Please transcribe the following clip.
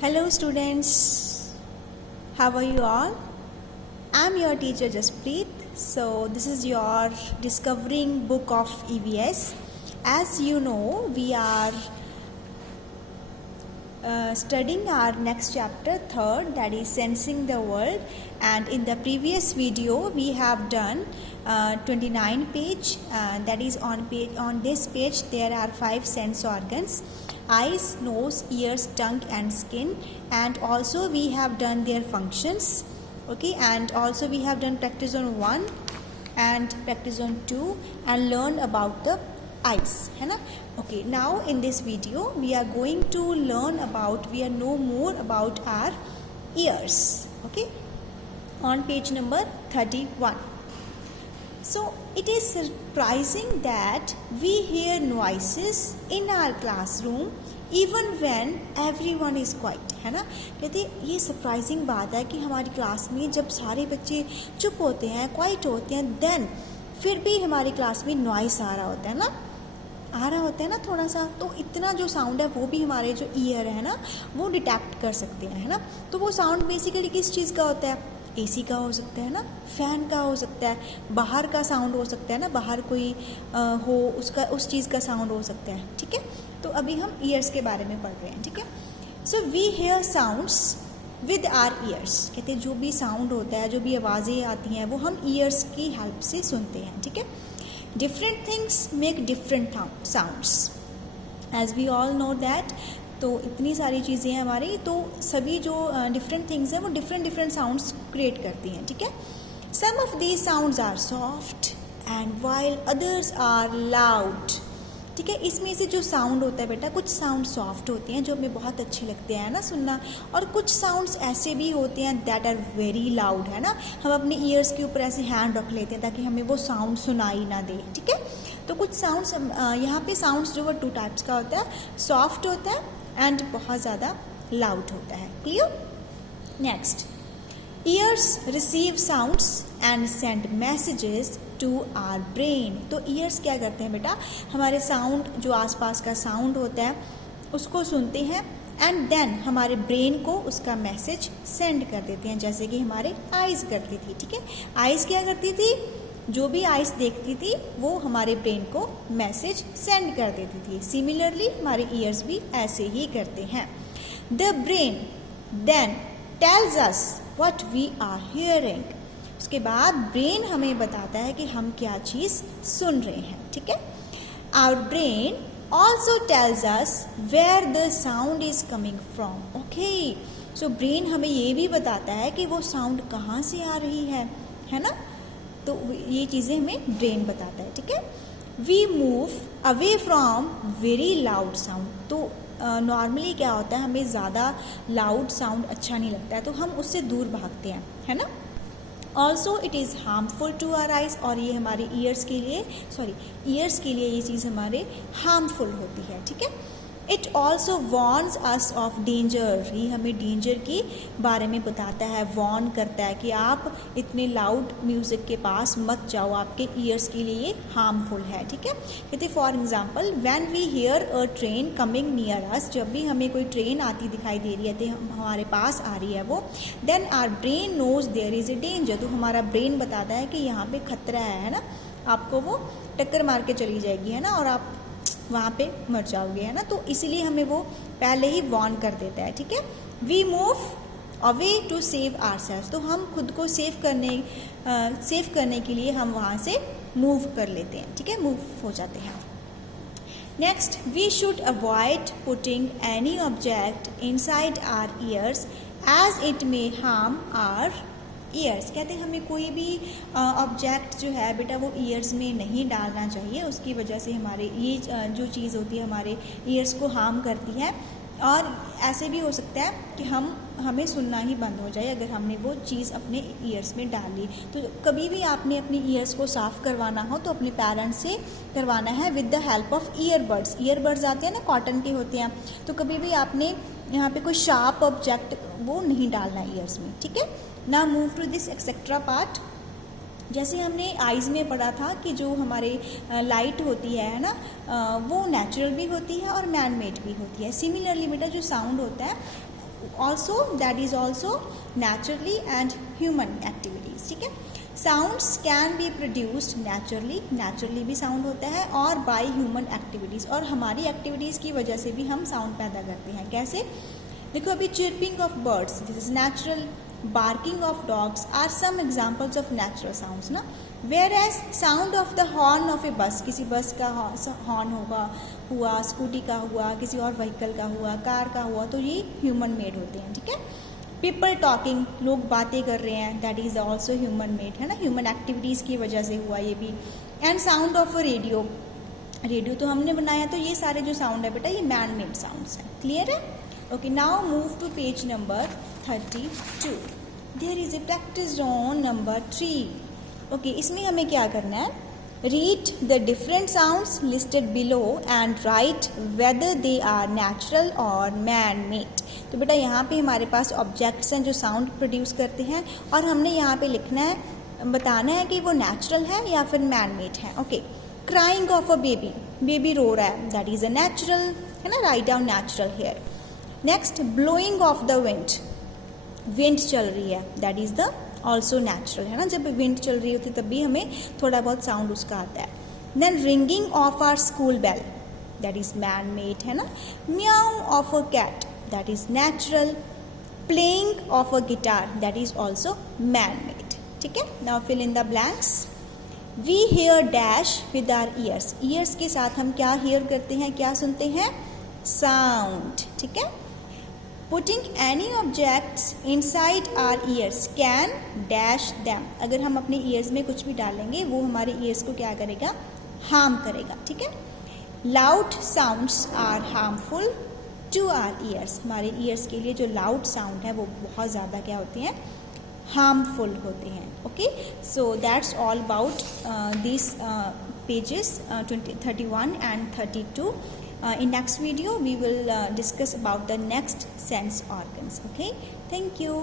Hello students, how are you all? I'm your teacher Jaspreet. So this is your discovering book of EVS. As you know, we are studying our next chapter, third, that is sensing the world, and in the previous video we have done 29 page, that is on this page there are 5 sense organs: eyes, nose, ears, tongue and skin, and also we have done their functions. Okay, and also we have done practice on 1 and practice on 2 and learn about the eyes, है ना. Okay, now in this video we are going to know more about our ears. Okay, on page number 31. So it is surprising that we hear noises in our classroom even when everyone is quiet, है ना. कहते ये surprising बात है कि हमारी class में जब सारे बच्चे चुप होते हैं, क्वाइट होते हैं, देन फिर भी हमारी क्लास में नॉइस आ रहा होता है ना थोड़ा सा. तो इतना जो साउंड है वो भी हमारे जो ईयर है ना वो डिटेक्ट कर सकते हैं, है ना. तो वो साउंड बेसिकली किस चीज़ का होता है? एसी का हो सकता है ना, फ़ैन का हो सकता है, बाहर का साउंड हो सकता है ना, बाहर कोई हो उसका उस चीज़ का साउंड हो सकता है. ठीक है, तो अभी हम ईयर्स के बारे में पढ़ रहे हैं. ठीक है, so we hear sounds with our ears. कहते हैं जो भी साउंड होता है, जो भी आवाज़ें आती हैं वो हम ईयर्स की हेल्प से सुनते हैं. ठीक है, different things make different sounds, as we all know that. तो इतनी सारी चीज़ें हैं हमारी, तो सभी जो डिफरेंट थिंग्स हैं वो डिफरेंट साउंड्स क्रिएट करती हैं. ठीक है, some of these sounds are soft and while others are loud. ठीक है, इसमें से जो साउंड होता है बेटा, कुछ साउंड सॉफ्ट होते हैं जो हमें बहुत अच्छे लगते हैं ना सुनना, और कुछ साउंड्स ऐसे भी होते हैं दैट आर वेरी लाउड, है ना. हम अपने ईयर्स के ऊपर ऐसे हैंड रख लेते हैं ताकि हमें वो साउंड सुनाई ना दे. ठीक है, तो कुछ साउंड्स यहाँ पे साउंड्स जो वो 2 टाइप्स का होता है, सॉफ्ट होता है एंड बहुत ज़्यादा लाउड होता है. Clear? Next, ears receive sounds and send messages to our brain. तो ईयर्स क्या करते हैं बेटा, हमारे साउंड जो आसपास का साउंड होता है उसको सुनते हैं एंड देन हमारे ब्रेन को उसका मैसेज सेंड कर देते हैं, जैसे कि हमारे आइज़ करती थी. ठीक है, आइज़ क्या करती थी, जो भी आइज़ देखती थी वो हमारे ब्रेन को मैसेज सेंड कर देती थी. सिमिलरली हमारे ईयर्स भी ऐसे ही करते हैं. The brain then tells us what we are hearing. उसके बाद ब्रेन हमें बताता है कि हम क्या चीज़ सुन रहे हैं. ठीक है, our brain also tells us where the sound is coming from. Okay, so brain हमें ये भी बताता है कि वो साउंड कहाँ से आ रही है ना. तो ये चीज़ें हमें ब्रेन बताता है. ठीक है, we move away from very loud sound. तो नॉर्मली क्या होता है, हमें ज़्यादा लाउड साउंड अच्छा नहीं लगता है तो हम उससे दूर भागते हैं, है ना. Also it is harmful to our eyes, और ये हमारे ईयर्स के लिए ये चीज़ हमारे हार्मफुल होती है. ठीक है, it also warns us of danger. ये हमें डेंजर के बारे में बताता है, वॉर्न करता है कि आप इतने लाउड म्यूज़िक के पास मत जाओ, आपके ईयर्स के लिए ये हार्मफुल है. ठीक है, कहते for example when we hear a train coming near us, जब भी हमें कोई ट्रेन आती दिखाई दे रही है, तो हमारे पास आ रही है वो, then our brain knows there is a danger. तो हमारा ब्रेन बताता है कि यहाँ पे खतरा है ना, आपको वो टक्कर मार के चली जाएगी, है ना, और आप वहाँ पे मर जाओगे, है ना. तो इसीलिए हमें वो पहले ही वार्न कर देता है. ठीक है, we move away to save ourselves. तो हम खुद को सेव करने के लिए हम वहाँ से मूव कर लेते हैं. ठीक है, मूव हो जाते हैं. Next, we should avoid putting any object inside our ears as it may harm our ears. कहते हैं हमें कोई भी ऑब्जेक्ट जो है बेटा वो ईयर्स में नहीं डालना चाहिए, उसकी वजह से हमारे ये जो चीज़ होती है हमारे ईयर्स को हार्म करती है. और ऐसे भी हो सकता है कि हमें सुनना ही बंद हो जाए अगर हमने वो चीज़ अपने ईयर्स में डाल ली. तो कभी भी आपने अपनी ईयर्स को साफ़ करवाना हो तो अपने पेरेंट्स से करवाना है with the help of earbuds. Earbuds आते हैं ना, कॉटन के होते हैं. तो कभी भी आपने यहाँ पे कोई शार्प ऑब्जेक्ट वो नहीं डालना है ईयर्स में. ठीक है, ना move to this extra part. जैसे हमने आइज़ में पढ़ा था कि जो हमारे लाइट होती है ना, वो नेचुरल भी होती है और मैन मेड भी होती है. सिमिलरली बेटा जो साउंड होता है also that is also naturally and human activities. ठीक है, sounds can be produced naturally भी sound होता है, और by human activities, और हमारी activities की वजह से भी हम sound पैदा करते हैं. कैसे? देखो अभी chirping of birds, this is natural. Barking of dogs are some examples of natural sounds ना. Whereas sound of the horn of a bus, किसी बस का हॉर्न हुआ, स्कूटी का हुआ, किसी और व्हीकल का हुआ, कार का हुआ, तो ये ह्यूमन मेड होते हैं. ठीक है, पीपल टॉकिंग, लोग बातें कर रहे हैं, that is also human made है ना, ह्यूमन एक्टिविटीज़ की वजह से हुआ ये भी. And sound of a radio तो हमने बनाया, तो ये सारे जो साउंड है बेटा ये मैन मेड साउंड्स हैं. क्लियर है? Okay, now move to page number 32. There is a practice on number 3. Okay, इसमें हमें क्या करना है? Read the different sounds listed below and write whether they are natural or man made. तो बेटा यहाँ पे हमारे पास ऑब्जेक्ट्स हैं जो साउंड प्रोड्यूस करते हैं, और हमने यहाँ पे लिखना है, बताना है कि वो नेचुरल है या फिर मैन मेड है. Okay, crying of a baby रो रहा है, दैट इज अ नेचुरल है ना, right down natural here. Next, blowing of the wind चल रही है, that is the also natural है ना, जब विंड चल रही होती है तब भी हमें थोड़ा बहुत साउंड उसका आता है. Then ringing of our school bell, that is man made है ना. Meow of a cat, that is natural. Playing of a guitar, that is also man made. ठीक है, now fill in the blanks. We hear dash with our ears, ears के साथ हम क्या hair करते हैं, क्या सुनते हैं? साउंड. ठीक है, putting any objects inside our ears can dash them, अगर हम अपने ईयर्स में कुछ भी डालेंगे वो हमारे ईयर्स को क्या करेगा? हार्म करेगा. ठीक है, loud sounds are harmful to our ears, हमारे ईयर्स के लिए जो लाउड साउंड है वो बहुत ज़्यादा क्या होते हैं? हार्मफुल होते हैं. Okay, so that's all about this pages 31 and 32. In next video we will discuss about the next sense organs. Okay, thank you.